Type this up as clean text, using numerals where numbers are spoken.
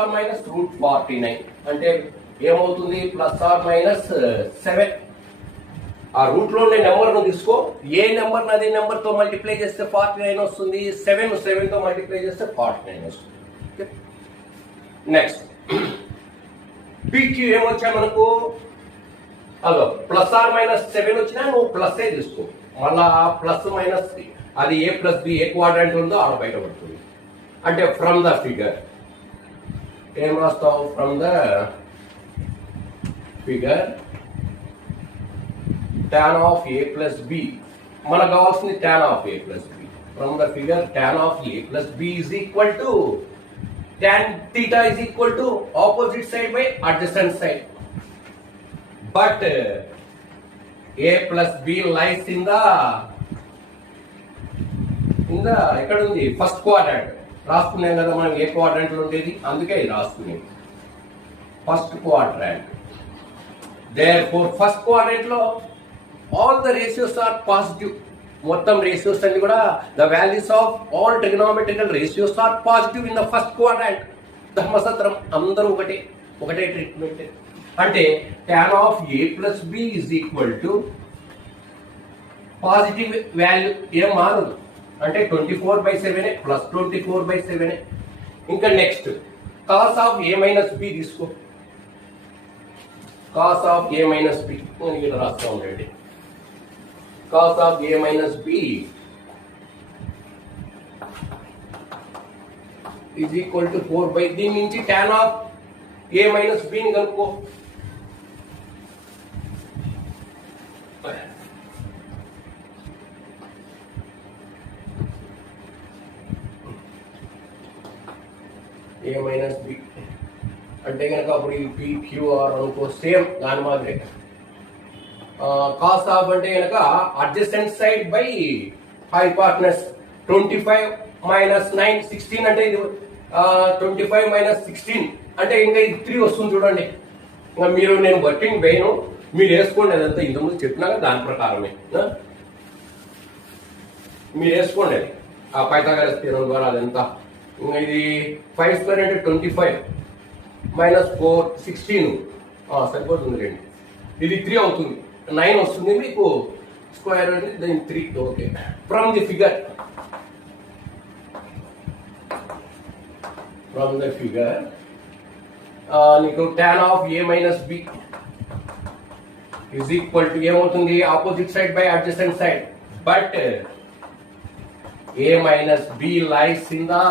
Are minus root 49 అంటే ఏమవుతుంది +or-7. ఆ రూట్ లో ఉండే నెంబర్ ను తీసుకో, ఏ నెంబర్ అదే నెంబర్ తో మల్టిప్లై చేస్తే 49 వస్తుంది, 7 తో మల్టిప్లై చేస్తే 49 వస్తుంది. నెక్స్ట్ పీక్యూ ఏమొచ్చా మనకు, అదో +or-7 వచ్చినా నువ్వు ప్లస్ ఏ తీసుకో, మళ్ళా ప్లస్ మైనస్ అది A+B ఏ క్వాడ్రాంట్ ఉందో ఆడ బయటపడుతుంది. అంటే ఫ్రమ్ ద ఫిగర్ ఏం రాస్తావు, from the figure tan of A plus B, మనకు కావాల్సింది tan of A plus B. From the figure tan of A plus B is equal to tan theta is equal to opposite side by adjacent side. But A plus B lies in the ఎక్కడ ఉంది, first quadrant. రాసుకున్నాం కదా మనం ఏ quadrant లో ఉండేది, అందుకే ఇది రాసుకునేది first quadrant. Therefore first quadrant లో all the ratios are positive. మొత్తం రేషియోస్ అన్ని కూడా the values of all trigonometrical ratios are positive in the first quadrant. ధర్మసత్రం అందరూ ఒకటే ట్రీట్మెంట్. అంటే tan of A plus B is equal to positive value ఏం మారదు, అంటే 24/7 ప్లస్ 24/7. ఇంకా next cos of A minus B తీసుకో, cos of A minus B ఇక్కడ రాస్తా ఉండండి. cos of A minus B is equal to 4 దీని నుంచి tan of A minus B ని కనుక్కో. A minus B అంటే కనుక అప్పుడు ఈ PQR అనుకో, సేమ్ దాని మాదిరి. కాస్ ఆఫ్ అంటే కనుక అడ్జసెంట్ సైడ్ బై హైపార్ట్నస్. 25 - 9 16 అంటే ఇది 25 - 16 అంటే ఇంకా ఇది 3 వస్తుంది చూడండి. ఇంకా నేను వర్కింగ్ వేయను, మీరు వేసుకోండి, అదంతా ఇంతకుముందు చెప్పినాక దాని ప్రకారమే మీరు వేసుకోండి. అది ఆ పైథాగరస్ థియరం ద్వారా అదంతా. ఇంకా ఇది 5² అంటే 25 - 4 16 సరిపోతుంది రండి. ఇది 3 అవుతుంది, 9 వస్తుంది మీకు. స్క్వేర్ అంటే దాని 3. ఓకే, ఫ్రమ్ ది ఫిగర్ నీకు tan of A minus B is equal to ఏమవుతుంది, opposite side by adjacent side. But A minus B lies in the